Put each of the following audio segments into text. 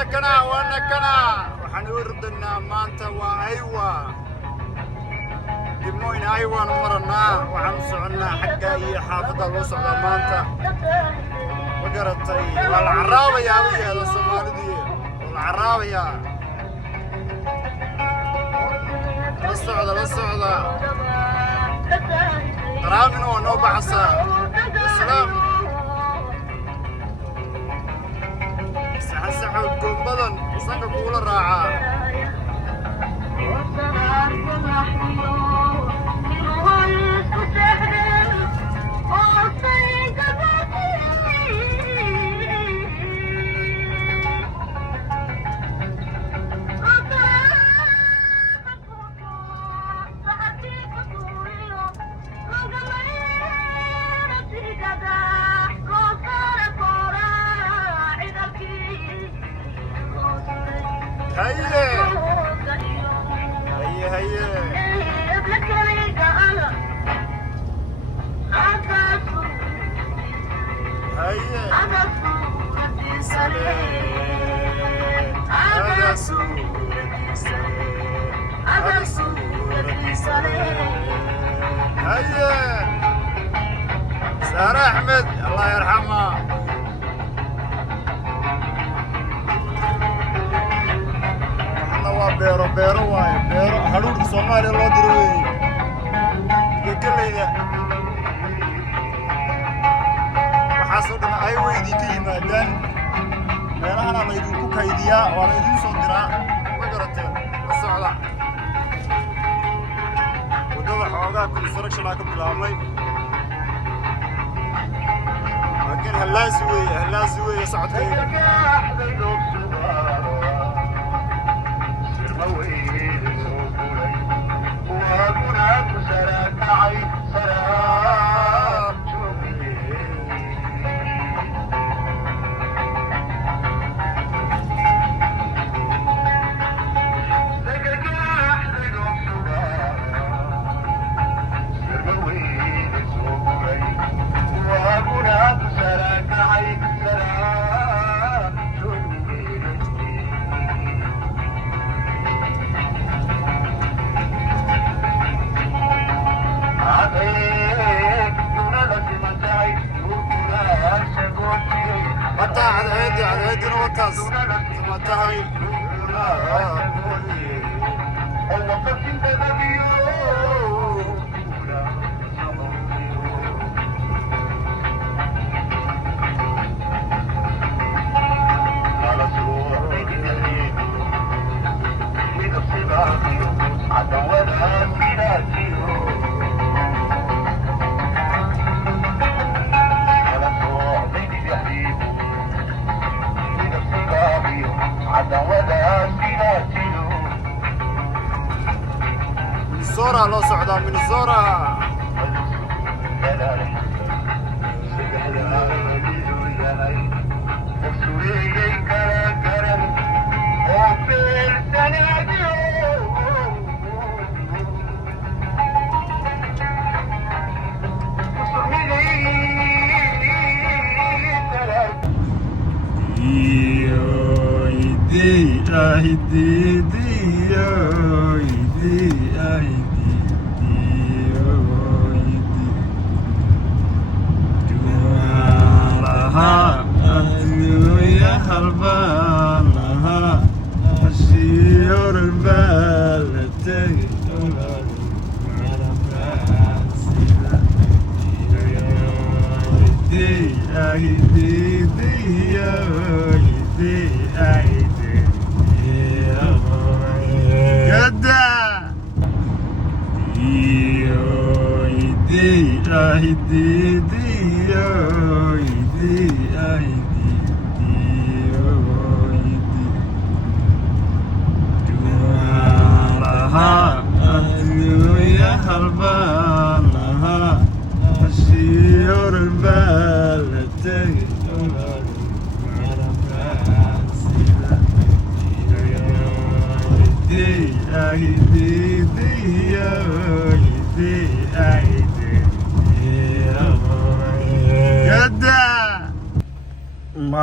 وانا كنا وحنوردنا مانتا وايوا دموين ايوا نمرنا وحنسعنا حقا هي حافظة الوسط مانتا وقرتي والعرابة يا ويا الصومالي دي والعرابة يا للصعدة رامن ونوبة عصا السلام سحود كون بدن وصنق كول الراعة هيا سارة أحمد الله يرحمها بيرو واي بيرو حلول الصومالي الله دروي يقلينا وحاصلنا أي ويدي كلمة دان meelahan la idinku kaydiyaa waa la idin soo diraa ma garateen la socda wadada xoogaa construction ka bilaabmay laakiin halaasi weeye socodkayga على هيدي نوكاس ثم تهي الزورة لو صعدة من الزورة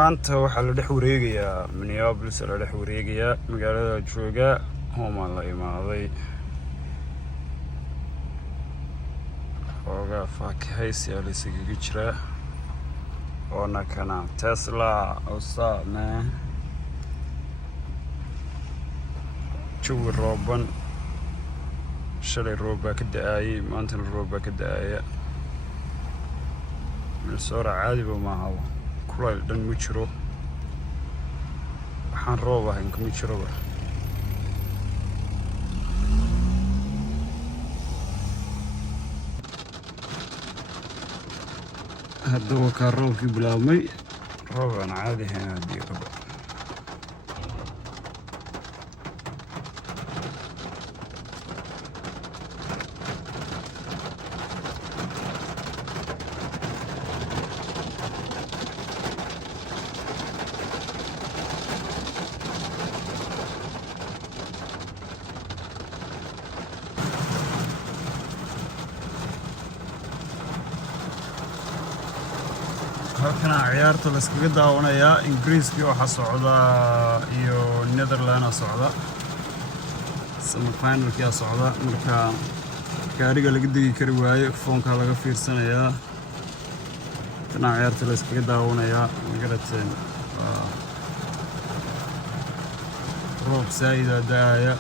maanta waxaa la dhex wareegayaa Minneapolis la dhex wareegayaa magaalada jooga Homa la imaaday xoogaa faakahaysi la isaga jira oona kana Tesla usana jawi rooban shalay roob baa ka da'ay maantana roob baa ka da'aya Minnesota caadi ma aha kulay dhan ma jiro waxaan roob ahayn kuma jiro hadda waa roobkii bilaabmay roob aan caadi ahayn haddii rabo halkana ciyaarta la iskaga daawanayaa Ingiriiska waxa socda iyo Netherlands socda semifinalka socda marka gaariga laga digi kari waayo foonka laga fiirsanayaa kana ciyaarta la iskaga daawanayaa magarateen roob saayida daaya